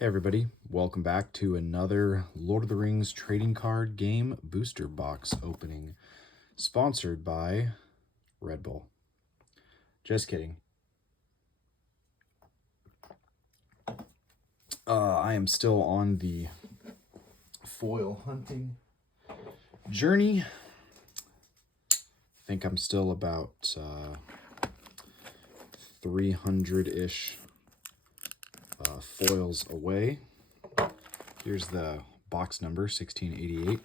Hey everybody, welcome back to another Lord of the Rings trading card game booster box opening, sponsored by Red Bull. Just kidding. I am still on the foil hunting journey. I think I'm still about 300-ish foils away. Here's the box number, 1688,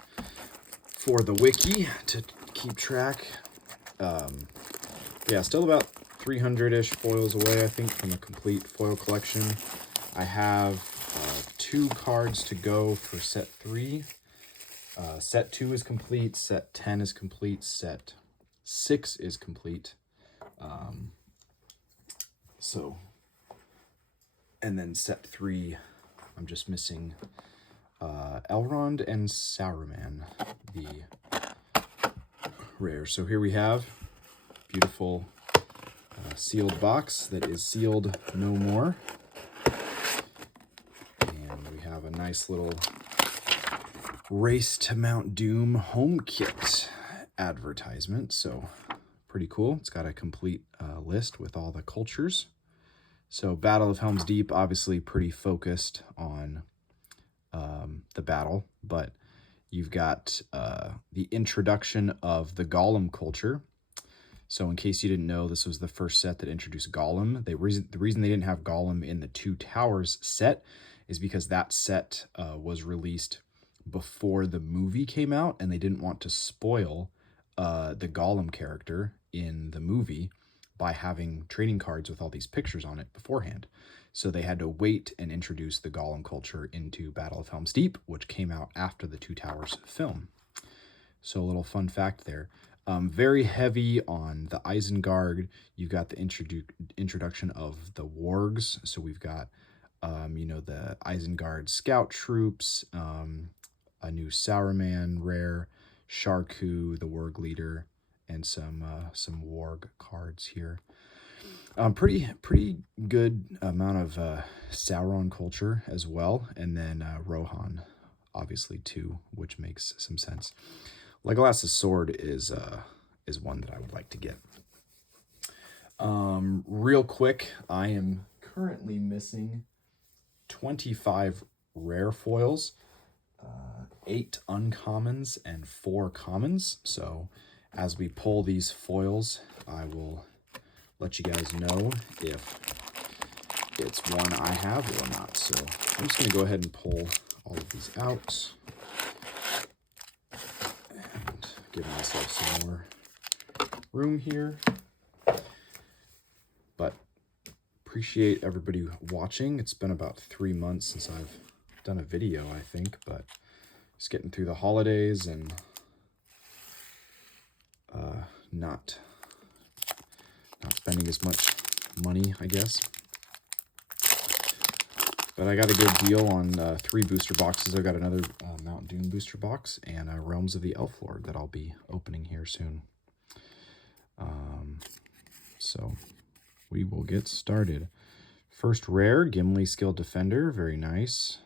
for the wiki to keep track. Yeah, still about 300-ish foils away, I think, from a complete foil collection. I have 2 cards to go for set 3. Set 2 is complete, set 10 is complete, set 6 is complete. And then set 3, I'm just missing Elrond and Saruman, the rare. So here we have beautiful sealed box that is sealed no more. And we have a nice little Race to Mount Doom home kit advertisement. So pretty cool. It's got a complete list with all the cultures. So Battle of Helms Deep, obviously pretty focused on the battle, but you've got the introduction of the Gollum culture. So in case you didn't know, this was the first set that introduced Gollum. The reason they didn't have Gollum in the Two Towers set is because that set was released before the movie came out, and they didn't want to spoil the Gollum character in the movie by having trading cards with all these pictures on it beforehand. So they had to wait and introduce the Gollum culture into Battle of Helm's Deep, which came out after the Two Towers film. So a little fun fact there. Very heavy on the Isengard. You've got the introduction of the wargs. So we've got, the Isengard scout troops, a new Saruman rare, Sharku, the warg leader, and some warg cards here. Pretty good amount of Sauron culture as well, and then Rohan, obviously too, which makes some sense. Legolas's sword is one that I would like to get. Real quick, I am currently missing 25 rare foils, 8 uncommons, and 4 commons. So as we pull these foils, I will let you guys know if it's one I have or not. So I'm just going to go ahead and pull all of these out and give myself some more room here. But appreciate everybody watching. It's been about 3 months since I've done a video, I think, but just getting through the holidays and not spending as much money, I guess. But I got a good deal on 3 booster boxes. I've got another Mount Doom booster box and Realms of the Elf Lord that I'll be opening here soon. So we will get started. First rare, Gimli Skilled Defender, very nice.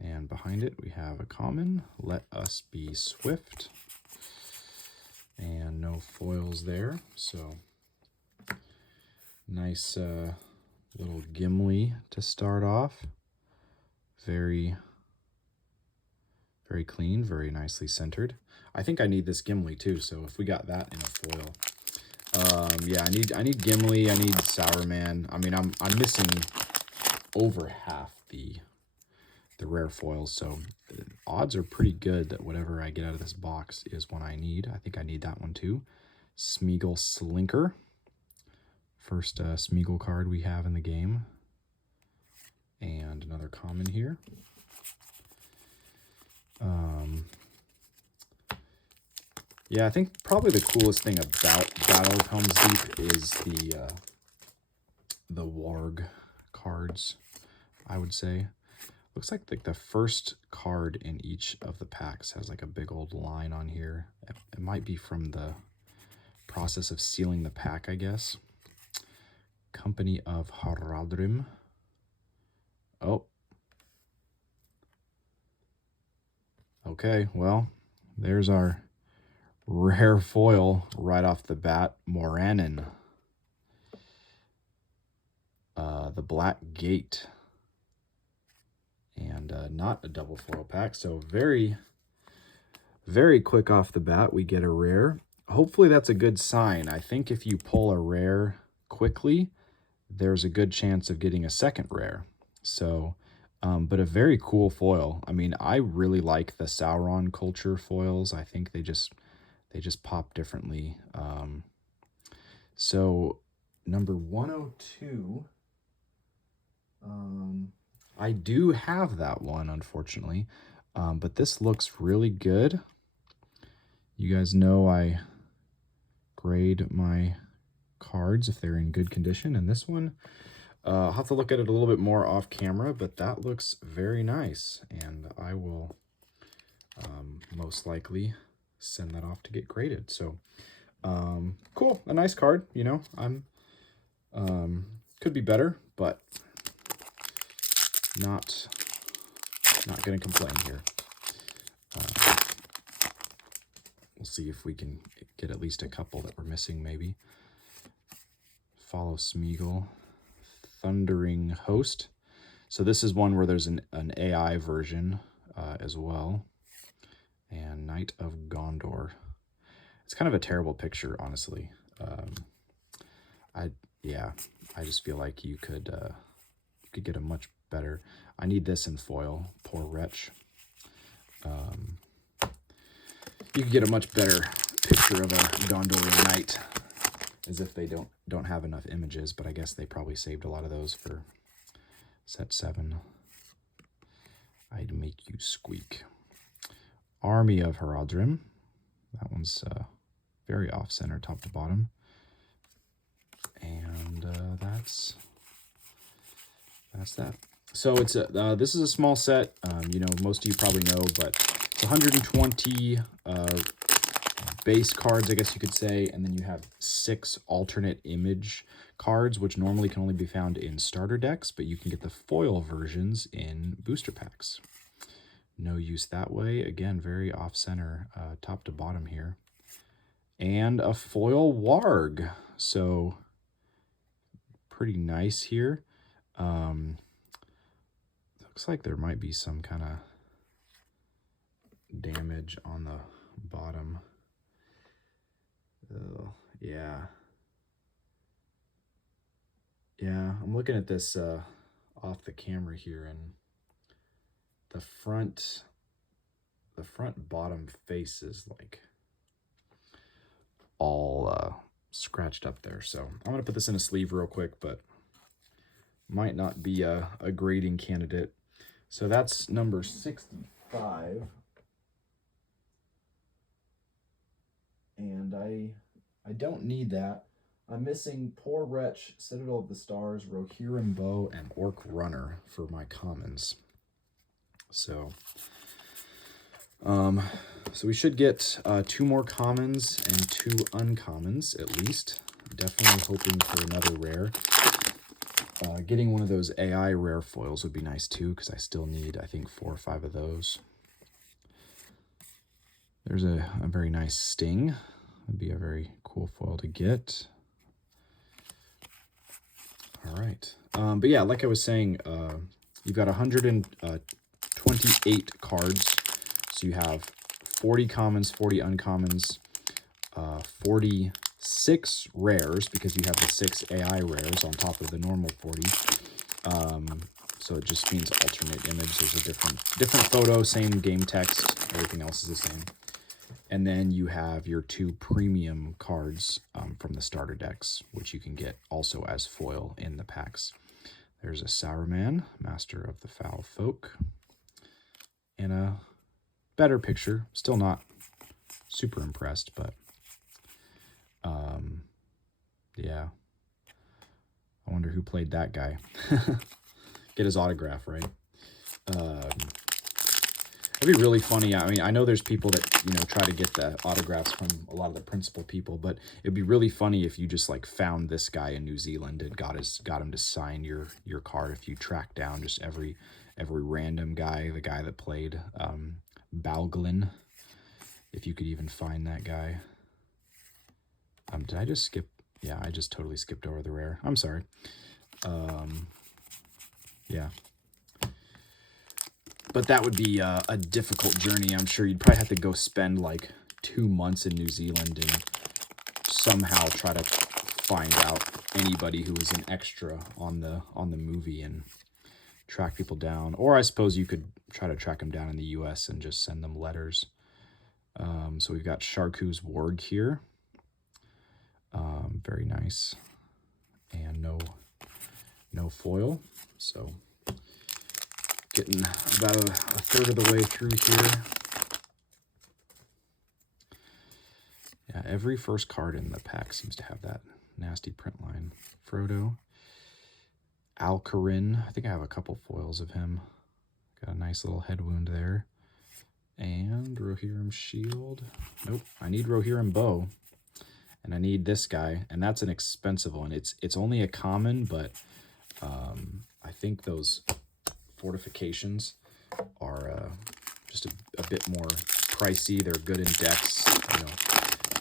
And behind it we have a common, Let Us Be Swift. And no foils there, so nice little Gimli to start off. Very clean, very nicely centered. I think I need this Gimli too, so if we got that in a foil. Yeah, I need Gimli, I need Saruman. I mean, I'm missing over half the rare foils, so the odds are pretty good that whatever I get out of this box is one I need. I think I need that one too. Smeagol Slinker. First Smeagol card we have in the game. And another common here. Yeah, I think probably the coolest thing about Battle of Helm's Deep is the warg cards, I would say. Looks like the first card in each of the packs has like a big old line on here. It might be from the process of sealing the pack, I guess. Company of Haradrim. Oh, Okay, well, there's our rare foil right off the bat. Moranin. The Black Gate. And not a double foil pack, so very, very quick off the bat, we get a rare. Hopefully that's a good sign. I think if you pull a rare quickly, there's a good chance of getting a second rare. So, but a very cool foil. I mean, I really like the Sauron culture foils. I think they just pop differently. So number 102, I do have that one, unfortunately, but this looks really good. You guys know I grade my cards if they're in good condition, and this one, I'll have to look at it a little bit more off camera, but that looks very nice, and I will most likely send that off to get graded. So cool, a nice card. You know, I'm could be better, but not gonna complain here. We'll see if we can get at least a couple that we're missing, maybe. Follow Smeagol, Thundering Host. So this is one where there's an AI version as well. And Knight of Gondor. It's kind of a terrible picture, honestly. I just feel like you could get a much better. I need this in foil. Poor wretch. You could get a much better picture of a Gondorian knight, as if they don't have enough images, but I guess they probably saved a lot of those for set 7. I'd make you squeak. Army of Haradrim. That one's very off-center, top to bottom. And that's that. So it's this is a small set. You know, most of you probably know, but it's 120 base cards, I guess you could say, and then you have 6 alternate image cards, which normally can only be found in starter decks, but you can get the foil versions in booster packs. No use that way. Again, very off-center, top to bottom here. And a foil Warg. So, pretty nice here. Looks like there might be some kind of damage on the bottom. Yeah. Yeah, I'm looking at this off the camera here, and the front bottom face is like all scratched up there. So I'm gonna put this in a sleeve real quick, but might not be a grading candidate. So that's number 65. And I don't need that. I'm missing Poor Wretch, Citadel of the Stars, Rohirrim Bow, and Orc Runner for my commons. So, so we should get 2 more commons and 2 uncommons at least. Definitely hoping for another rare. Getting one of those AI rare foils would be nice too, because I still need, I think, 4 or 5 of those. There's a very nice Sting. Would be a very cool foil to get. All right. But yeah, like I was saying, you've got 128 cards. So you have 40 commons, 40 uncommons, 46 rares, because you have the 6 AI rares on top of the normal 40. So it just means alternate image. There's a different photo, same game text, everything else is the same. And then you have your 2 premium cards from the starter decks, which you can get also as foil in the packs. There's a Sauron, Master of the Foul Folk, and a better picture. Still not super impressed, but yeah. I wonder who played that guy. Get his autograph, right? It'd be really funny. I mean, I know there's people that, you know, try to get the autographs from a lot of the principal people, but it'd be really funny if you just like found this guy in New Zealand and got him to sign your card. If you track down just every random guy, the guy that played Balglin, if you could even find that guy. Did I just skip? Yeah, I just totally skipped over the rare. I'm sorry. Yeah. But that would be a difficult journey. I'm sure you'd probably have to go spend like 2 months in New Zealand and somehow try to find out anybody who was an extra on the movie and track people down. Or I suppose you could try to track them down in the US and just send them letters. So we've got Charcut's Warg here. Very nice. And no foil. So getting about a third of the way through here. Yeah, every first card in the pack seems to have that nasty print line. Frodo. Alcarin. I think I have a couple foils of him. Got a nice little head wound there. And Rohirrim Shield. Nope, I need Rohirrim Bow. And I need this guy, and that's an expensive one. It's only a common, but I think those fortifications are just a bit more pricey. They're good in decks. You know,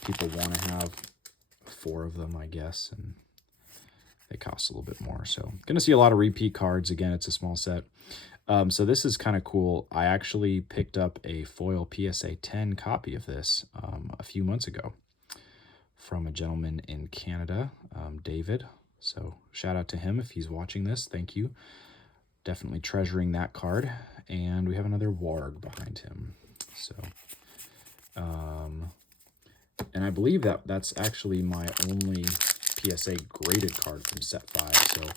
people want to have 4 of them, I guess, and they cost a little bit more. So going to see a lot of repeat cards. Again, it's a small set. So this is kind of cool. I actually picked up a foil PSA 10 copy of this a few months ago from a gentleman in Canada, David. So shout out to him if he's watching this. Thank you. Definitely treasuring that card. And we have another Warg behind him. So, and I believe that's actually my only PSA graded card from set 5. So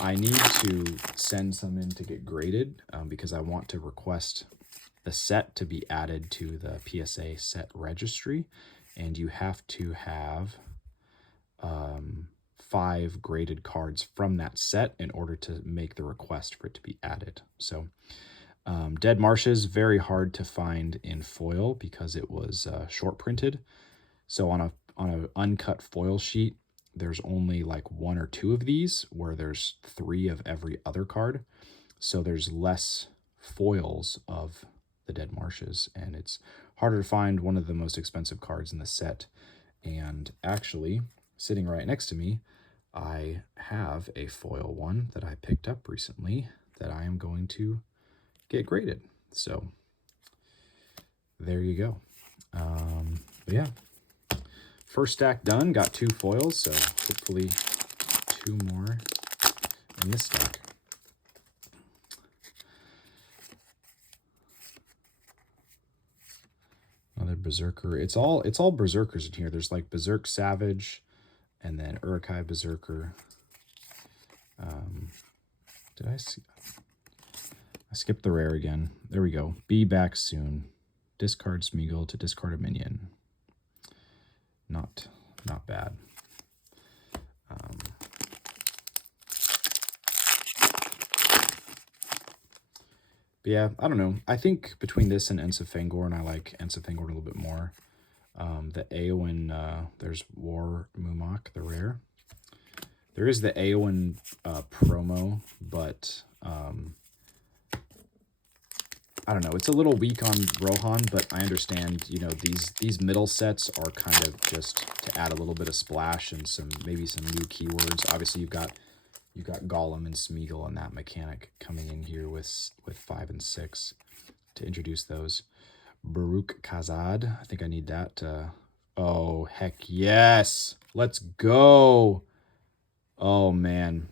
I need to send some in to get graded because I want to request the set to be added to the PSA set registry. And you have to have 5 graded cards from that set in order to make the request for it to be added. So Dead Marshes, very hard to find in foil because it was short printed. So on an uncut foil sheet, there's only like 1 or 2 of these, where there's 3 of every other card. So there's less foils of the Dead Marshes, and it's harder to find. One of the most expensive cards in the set. And actually, sitting right next to me, I have a foil one that I picked up recently that I am going to get graded. So there you go. But yeah, first stack done. Got 2 foils, so hopefully 2 more in this stack. Another Berserker. It's all Berserkers in here. There's like Berserk Savage, and then Uruk-hai Berserker. Did I see? I skipped the rare again. There we go. Be back soon. Discard Smeagol to discard a minion. Not bad. But yeah, I don't know. I think between this and Ents of Fangorn, I like Ents of Fangorn a little bit more. The Eowyn, there's War Mumok, the rare. There is the Eowyn promo, but I don't know. It's a little weak on Rohan, but I understand, you know, these middle sets are kind of just to add a little bit of splash and maybe some new keywords. Obviously, you've got Gollum and Smeagol and that mechanic coming in here with 5 and 6 to introduce those. Baruch Kazad. I think I need that. Oh, heck yes. Let's go. Oh, man.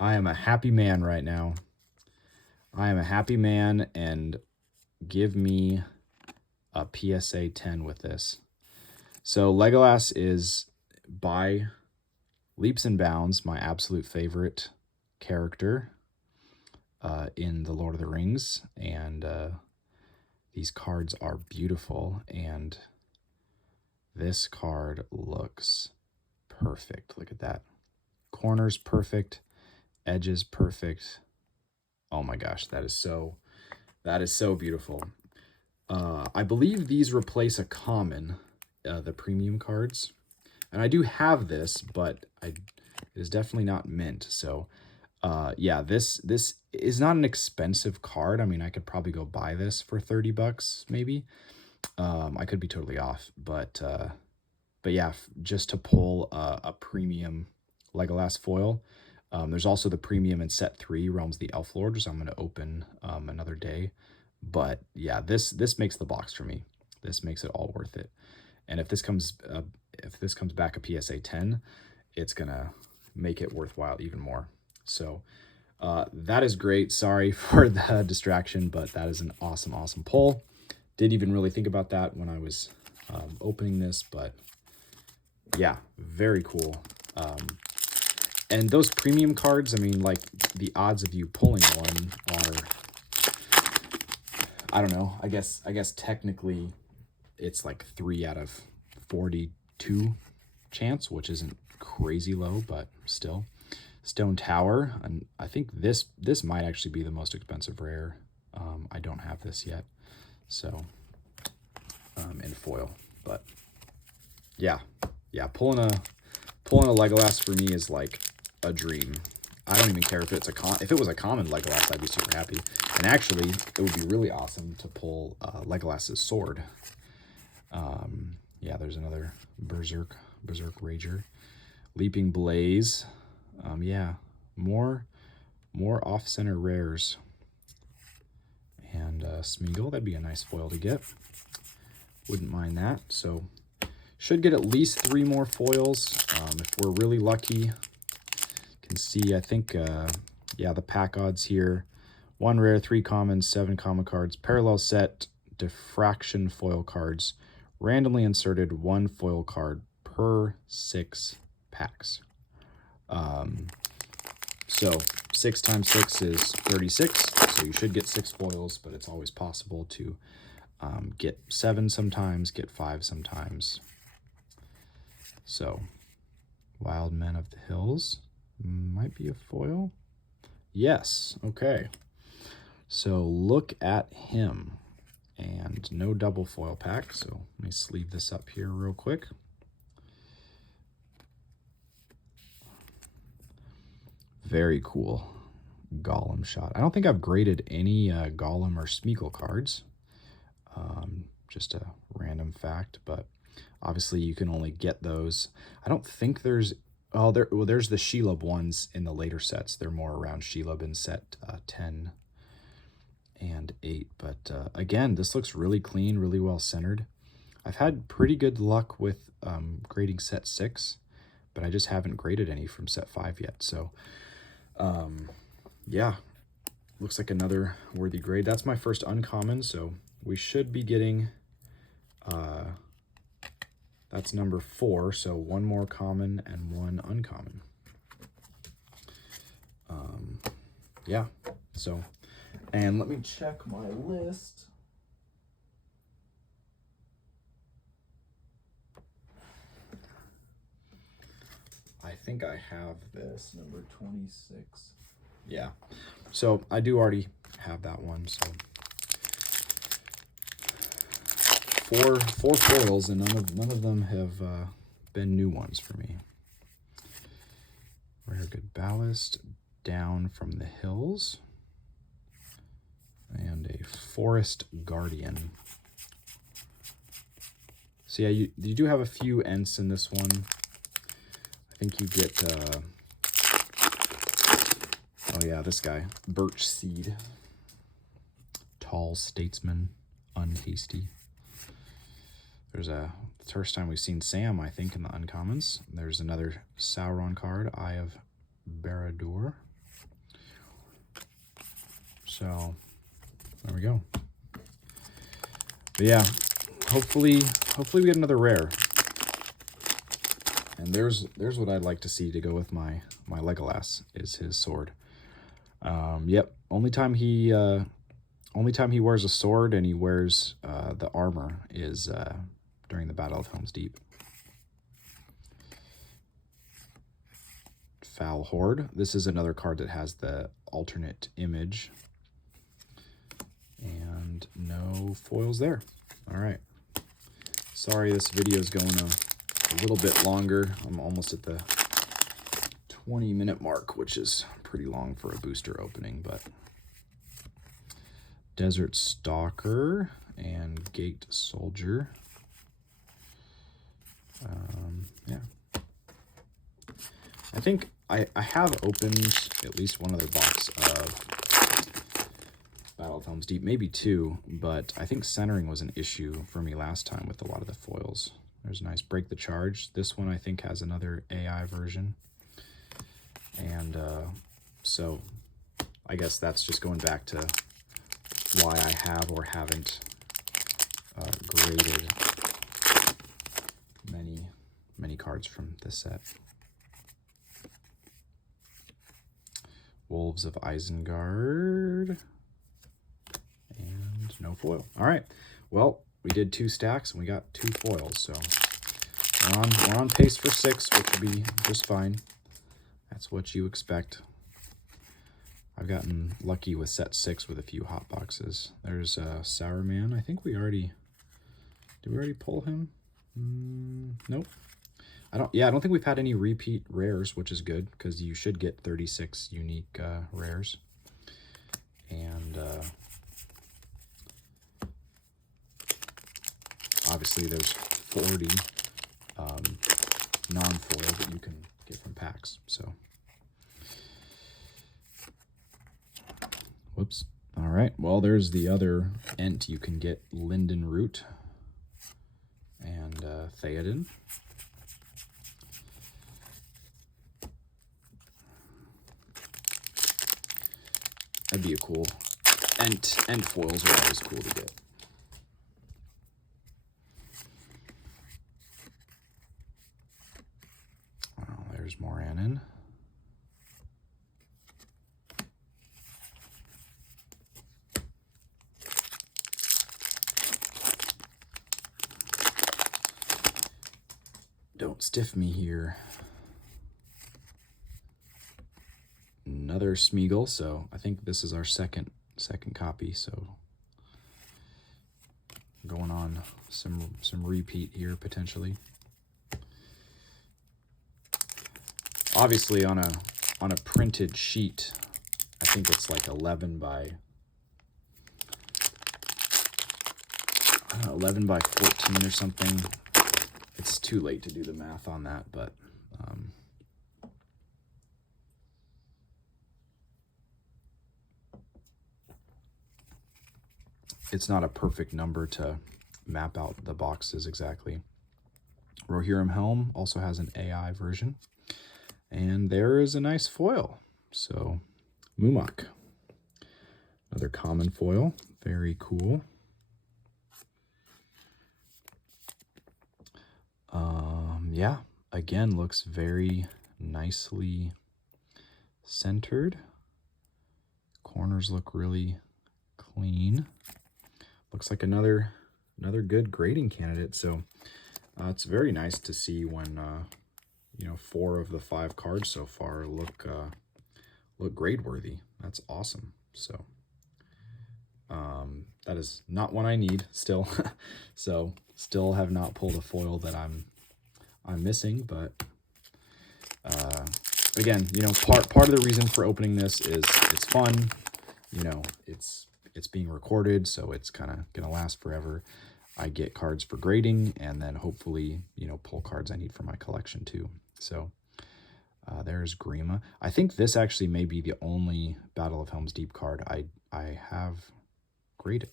I am a happy man right now. I am a happy man, and give me a PSA 10 with this. So Legolas is, by leaps and bounds, my absolute favorite character in The Lord of the Rings, and these cards are beautiful, and this card looks perfect. Look at that. Corners perfect, edges perfect. Oh my gosh, that is so beautiful. I believe these replace a common, the premium cards. And I do have this, but it is definitely not mint. So Yeah, this is not an expensive card. I mean, I could probably go buy this for 30 bucks, maybe. I could be totally off, but yeah, just to pull a premium Legolas foil. There's also the premium in set 3, Realms of the Elf Lord, which I'm going to open another day. But yeah, this makes the box for me. This makes it all worth it. And if this comes back a PSA 10, it's gonna make it worthwhile even more. So that is great. Sorry for the distraction, but that is an awesome, awesome pull. Didn't even really think about that when I was opening this, but yeah, very cool. And those premium cards, I mean, like, the odds of you pulling one are, I don't know, I guess technically it's like 3 out of 42 chance, which isn't crazy low, but still. Stone Tower, and I think this might actually be the most expensive rare. I don't have this yet, so in foil, but yeah, pulling a Legolas for me is like a dream. I don't even care if it's if it was a common Legolas, I'd be super happy. And actually, it would be really awesome to pull Legolas's sword. Yeah, there's another Berserk Rager. Leaping Blaze. Yeah, more off-center rares. And Smeagol, that'd be a nice foil to get. Wouldn't mind that. So should get at least 3 more foils. If we're really lucky, can see, I think, yeah, the pack odds here. 1 rare, 3 commons, 7 common cards, parallel set, diffraction foil cards, randomly inserted 1 foil card per 6 packs. So 6 times 6 is 36, so you should get 6 foils, but it's always possible to get 7 sometimes, get 5 sometimes. So Wild Men of the Hills might be a foil. Yes, okay. So look at him. And no double foil pack, so let me sleeve this up here real quick. Very cool. Gollum shot. I don't think I've graded any Gollum or Smeagol cards. Just a random fact, but obviously you can only get those. I don't think there's... Oh, there's the Shelob ones in the later sets. They're more around Shelob in set 10 and 8. But again, this looks really clean, really well centered. I've had pretty good luck with grading set 6, but I just haven't graded any from set 5 yet. So yeah, looks like another worthy grade. That's my first uncommon, so we should be getting that's number 4, so 1 more common and 1 uncommon. Yeah, so, and let me check my list. I think I have this, number 26. Yeah, so I do already have that one, so four foils, and none of them have been new ones for me. Rare Good Ballast, Down from the Hills, and a Forest Guardian. So yeah, you do have a few Ents in this one. I think you get, oh yeah, this guy, Birch Seed, Tall Statesman, Unhasty. There's a first time we've seen Sam, I think, in the uncommons. There's another Sauron card, Eye of Barad-dûr. So there we go. But yeah, hopefully we get another rare. And there's what I'd like to see to go with my Legolas, is his sword. Yep, only time he wears a sword and he wears the armor is during the Battle of Helms Deep. Foul Horde. This is another card that has the alternate image. And no foils there. All right. Sorry this video is going a little bit longer. I'm almost at the 20-minute mark, which is pretty long for a booster opening, but Desert Stalker and Gate Soldier. Yeah. I think I have opened at least one other box of Battle of Helms Deep, maybe two, but I think centering was an issue for me last time with a lot of the foils. There's a nice Break the Charge. This one I think has another AI version. And so I guess that's just going back to why I have or haven't graded many cards from this set. Wolves of Isengard. And no foil. All right. Well, we did 2 stacks and we got 2 foils, so we're on pace for 6, which will be just fine. That's what you expect. I've gotten lucky with set 6 with a few hot boxes. There's Sour Man. I think did we already pull him? Nope. I don't think we've had any repeat rares, which is good because you should get 36 unique rares. And obviously there's 40 non-foil that you can get from packs. So, whoops. All right. Well, there's the other Ent you can get: Linden Root and Theoden. That'd be a cool Ent foils are always cool to get. Oh, there's Morannon. Don't stiff me here. Another Smeagol, so I think this is our second copy, so going on some repeat here potentially. Obviously on a printed sheet, I think it's like 11 by 14 or something. It's too late to do the math on that, but it's not a perfect number to map out the boxes exactly. Rohirrim Helm also has an AI version. And there is a nice foil. So, Mumok. Another common foil. Very cool. Yeah, again, looks very nicely centered. Corners look really clean. Looks like another good grading candidate. So it's very nice to see when you know, 4 of the 5 cards so far look grade worthy. That's awesome. So that is not one I need still. So still have not pulled a foil that I'm missing, but again, you know, part of the reason for opening this is it's fun. You know, it's being recorded, so it's kind of gonna last forever. I get cards for grading, and then hopefully, you know, pull cards I need for my collection too. So there's Grima. I think this actually may be the only Battle of Helms Deep card I have graded.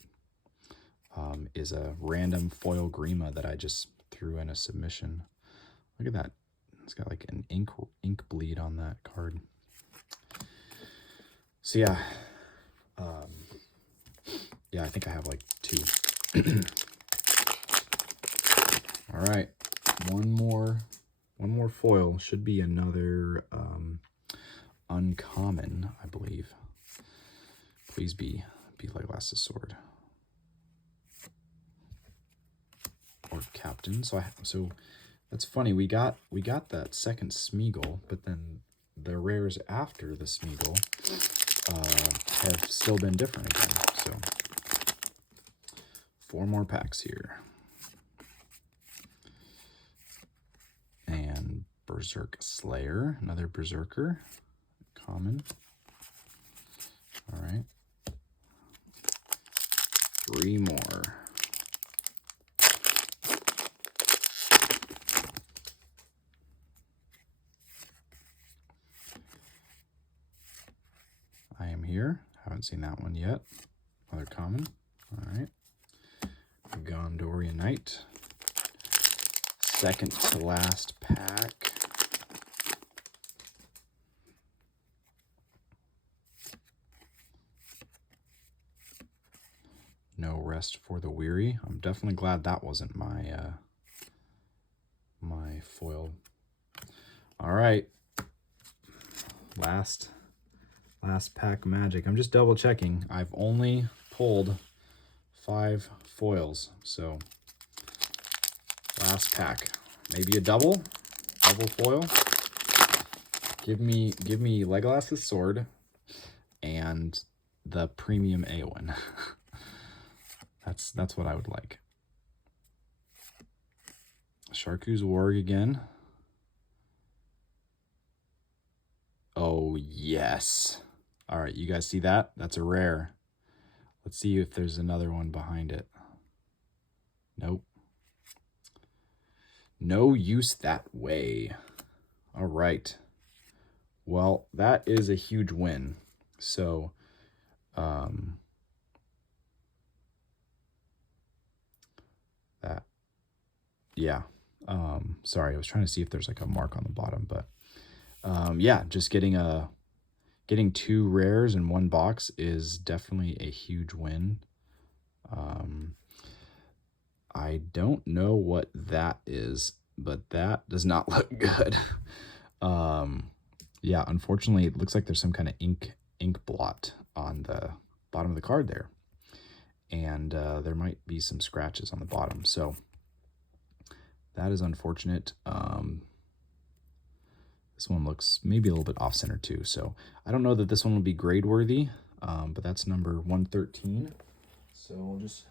Is a random foil Grima that I just threw in a submission. Look at that. It's got like an ink bleed on that card. So yeah. Yeah, I think I have like 2. All right. One more foil. Should be another uncommon, I believe. Please be Legolas's sword. Or captain. So that's funny. We got that second Smeagol, but then the rares after the Smeagol have still been different again. So 4 more packs here. And Berserk Slayer, another Berserker, common. All right. 3 more. I Am Here. Haven't seen that one yet. Another common. All right. Gondorian Knight. Second to last pack. No Rest for the Weary. I'm definitely glad that wasn't my my foil. All right. Last pack magic. I'm just double checking. I've only pulled 5 foils, so last pack. Maybe a double foil. Give me Legolas's sword and the premium Eowyn. That's what I would like. Sharku's Warg again. Oh, yes. All right, you guys see that? That's a rare. Let's see if there's another one behind it. Nope. No use that way. All right. Well, that is a huge win. So, yeah. Sorry, I was trying to see if there's like a mark on the bottom, but yeah, just getting 2 rares in 1 box is definitely a huge win. I don't know what that is, but that does not look good. Yeah, unfortunately, it looks like there's some kind of ink blot on the bottom of the card there. And there might be some scratches on the bottom. So that is unfortunate. This one looks maybe a little bit off-center too. So I don't know that this one will be grade worthy, but that's number 113. So I'll just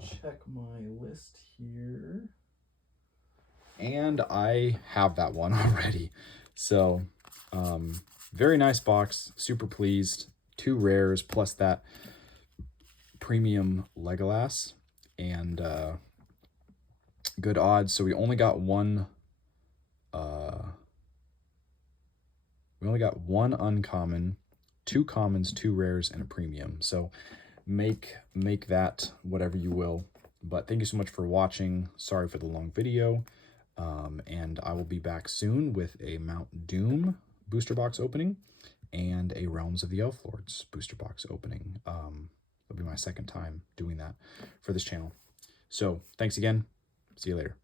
check my list here. And I have that one already. So very nice box, super pleased. 2 rares plus that premium Legolas and good odds. So we only got one uncommon, 2 commons, 2 rares, and a premium. So make that whatever you will. But thank you so much for watching. Sorry for the long video. And I will be back soon with a Mount Doom booster box opening and a Realms of the Elf Lords booster box opening. It'll be my second time doing that for this channel. So thanks again. See you later.